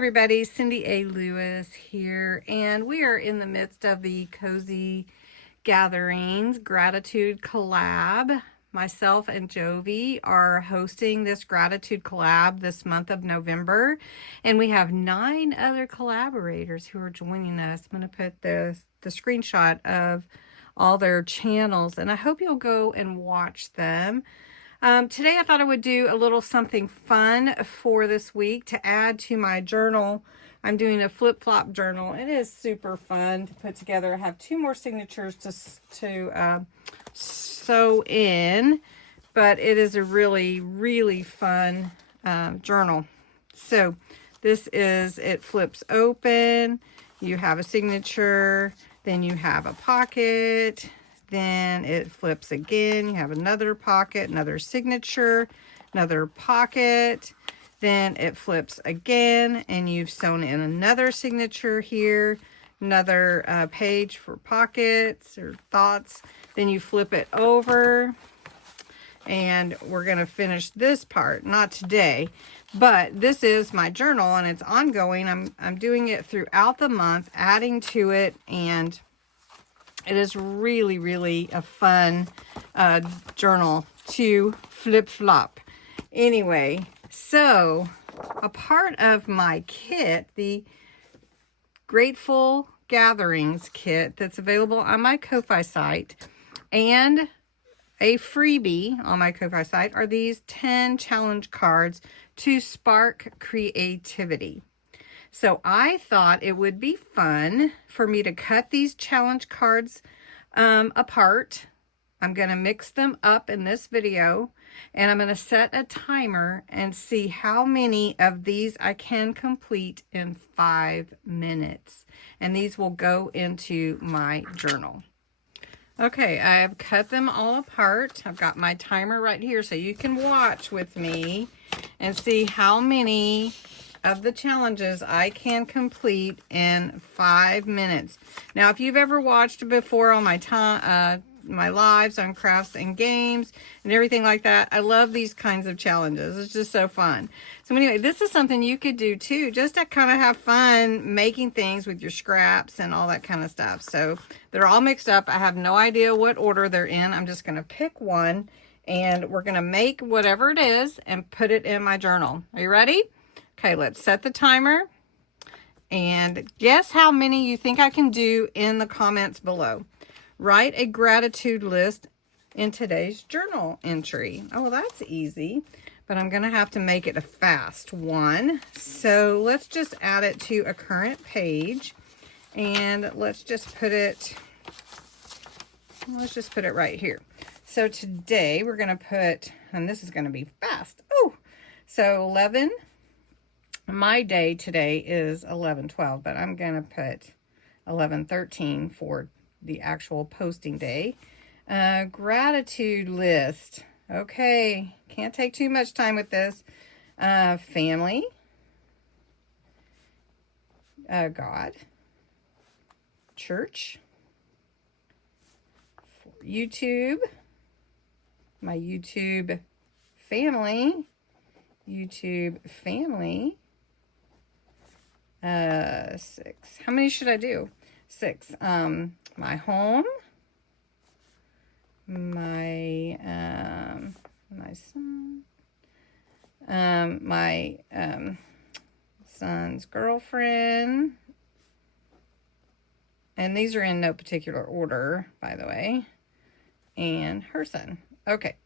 everybody, Cindy A. Lewis here, and we are in the midst of the Cozy Gatherings Gratitude Collab. Myself and Jovi are hosting this Gratitude Collab this month of November, and we have 9 other collaborators who are joining us. I'm going to put the screenshot of all their channels, and I hope you'll go and watch them. Today I thought I would do a little something fun for this week to add to my journal. I'm doing a flip-flop journal. It is super fun to put together. I have 2 more signatures to sew in, but it is a really, really fun journal. So this is, it flips open. You have a signature, then you have a pocket. Then it flips again. You have another pocket, another signature, another pocket. Then it flips again, and you've sewn in another signature here, another page for pockets or thoughts. Then you flip it over, and we're going to finish this part. Not today, but this is my journal, and it's ongoing. I'm doing it throughout the month, adding to it, and it is really, really a fun journal to flip-flop. Anyway, so a part of my kit, the Grateful Gatherings kit that's available on my Ko-Fi site, and a freebie on my Ko-Fi site are these 10 challenge cards to spark creativity. So I thought it would be fun for me to cut these challenge cards apart. I'm going to mix them up in this video, and I'm going to set a timer and see how many of these I can complete in 5 minutes. And these will go into my journal. Okay, I have cut them all apart. I've got my timer right here so you can watch with me and see how many of the challenges I can complete in 5 minutes. Now, if you've ever watched before on my lives on crafts and games and everything like that, I love these kinds of challenges. It's just so fun. So anyway, this is something you could do too, just to kind of have fun making things with your scraps and all that kind of stuff. So they're all mixed up. I have no idea what order they're in. I'm just going to pick one, and we're going to make whatever it is and put it in my journal. Are you ready? Okay, let's set the timer, and guess how many you think I can do in the comments below. Write a gratitude list in today's journal entry. Oh, well, that's easy, but I'm going to have to make it a fast one. So let's just add it to a current page, and let's just put it right here. So today we're going to put, and this is going to be fast. Oh, so 11. My day today is 11/12, but I'm going to put 11/13 for the actual posting day. Gratitude list. Okay, can't take too much time with this. Family. God. Church. YouTube. My YouTube family. YouTube family. 6. How many should I do? 6. My home, my son, my son's girlfriend, and these are in no particular order, by the way, and her son. Okay.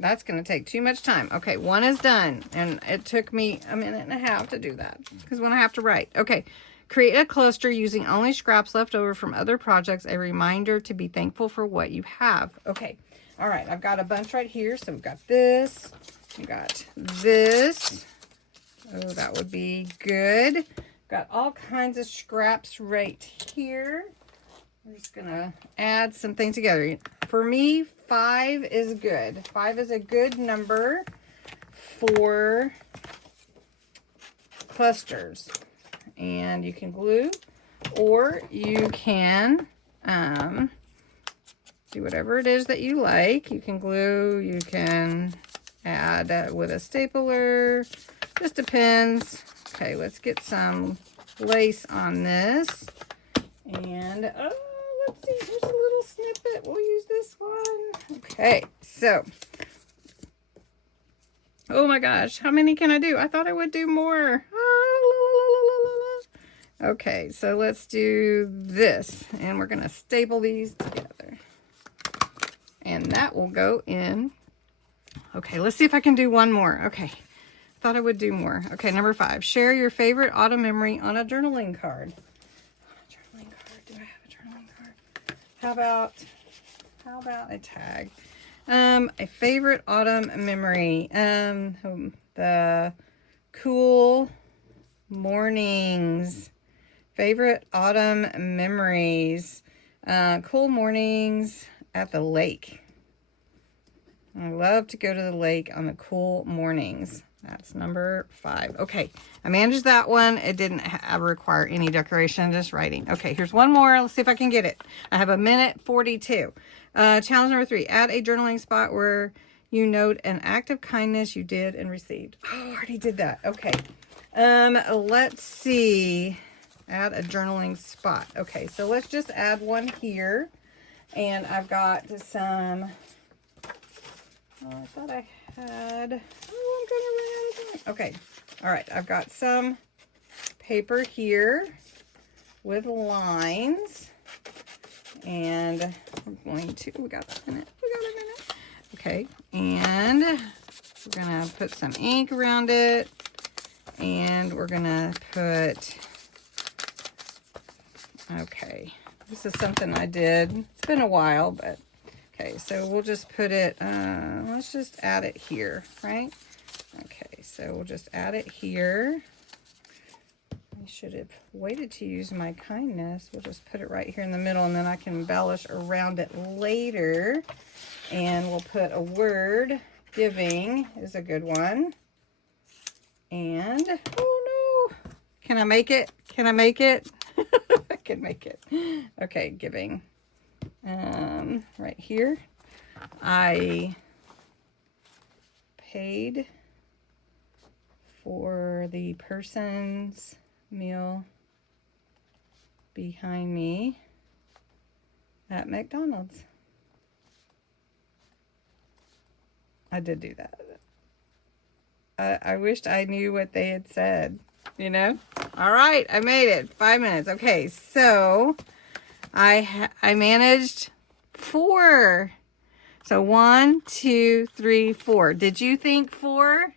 That's going to take too much time. Okay, 1 is done. And it took me a minute and a half to do that, because when I have to write. Okay, create a cluster using only scraps left over from other projects. A reminder to be thankful for what you have. Okay, all right. I've got a bunch right here. So we've got this. We've got this. Oh, that would be good. Got all kinds of scraps right here. I'm just going to add something together. For me, 5 is good. 5 is a good number for clusters. And you can glue, or you can do whatever it is that you like. You can glue, you can add with a stapler. Just depends. Okay, let's get some lace on this. And, oh, let's see, here's a little snippet. We'll use this one. Okay, so, oh my gosh, how many can I do? I thought I would do more. Okay, so let's do this. And we're going to staple these together. And that will go in. Okay, let's see if I can do one more. Okay, thought I would do more. Okay, number 5. Share your favorite autumn memory on a journaling card. Journaling card. Do I have a journaling card? How about a tag? A favorite autumn memory. The cool mornings. Favorite autumn memories. Cool mornings at the lake. I love to go to the lake on the cool mornings. That's number 5. Okay, I managed that one. It didn't require any decoration, just writing. Okay, here's one more. Let's see if I can get it. I have 1:42. Challenge number 3. Add a journaling spot where you note an act of kindness you did and received. Oh, I already did that. Okay. Let's see. Add a journaling spot. Okay, so let's just add one here. And I've got some... Oh, I thought I had... Oh, I'm going to run out of time. Okay. All right. I've got some paper here with lines. And we're going to... We got a minute. Okay. And we're going to put some ink around it. And we're going to put... Okay. This is something I did. It's been a while, but... Okay, so we'll just put it, let's just add it here, right? Okay, so we'll just add it here. I should have waited to use my kindness. We'll just put it right here in the middle, and then I can embellish around it later. And we'll put a word. Giving is a good one. And, oh no, can I make it? Can I make it? I can make it. Okay, giving. Right here, I paid for the person's meal behind me at McDonald's. I did do that. I wished I knew what they had said, you know? All right, I made it. 5 minutes. Okay, so I managed 4. So 1, 2, 3, 4. Did you think 4?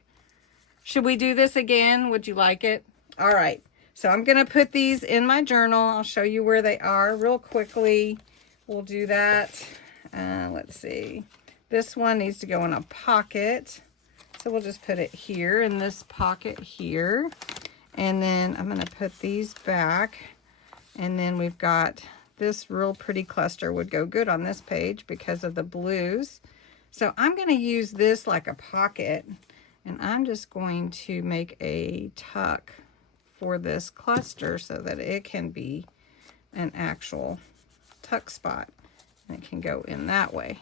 Should we do this again? Would you like it? All right. So I'm going to put these in my journal. I'll show you where they are real quickly. We'll do that. Let's see. This one needs to go in a pocket. So we'll just put it here in this pocket here. And then I'm going to put these back. And then we've got this real pretty cluster would go good on this page because of the blues. So I'm going to use this like a pocket, and I'm just going to make a tuck for this cluster so that it can be an actual tuck spot, and it can go in that way.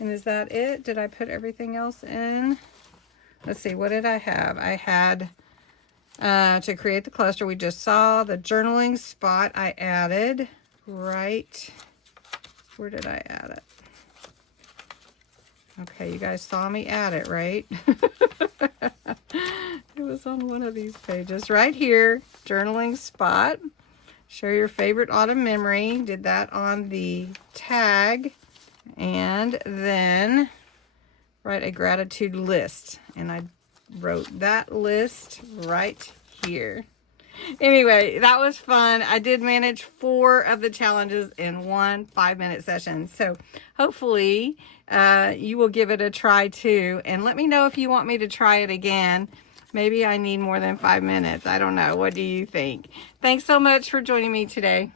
And is that it? Did I put everything else in? Let's see, what did I have? I had to create the cluster. We just saw the journaling spot I added. Right, where did I add it? Okay, you guys saw me add it, right? It was on one of these pages right here. Journaling spot. Share your favorite autumn memory. Did that on the tag. And then write a gratitude list. And I wrote that list right here. Anyway, that was fun. I did manage 4 of the challenges in one 5-minute session. So hopefully you will give it a try too. And let me know if you want me to try it again. Maybe I need more than 5 minutes. I don't know. What do you think? Thanks so much for joining me today.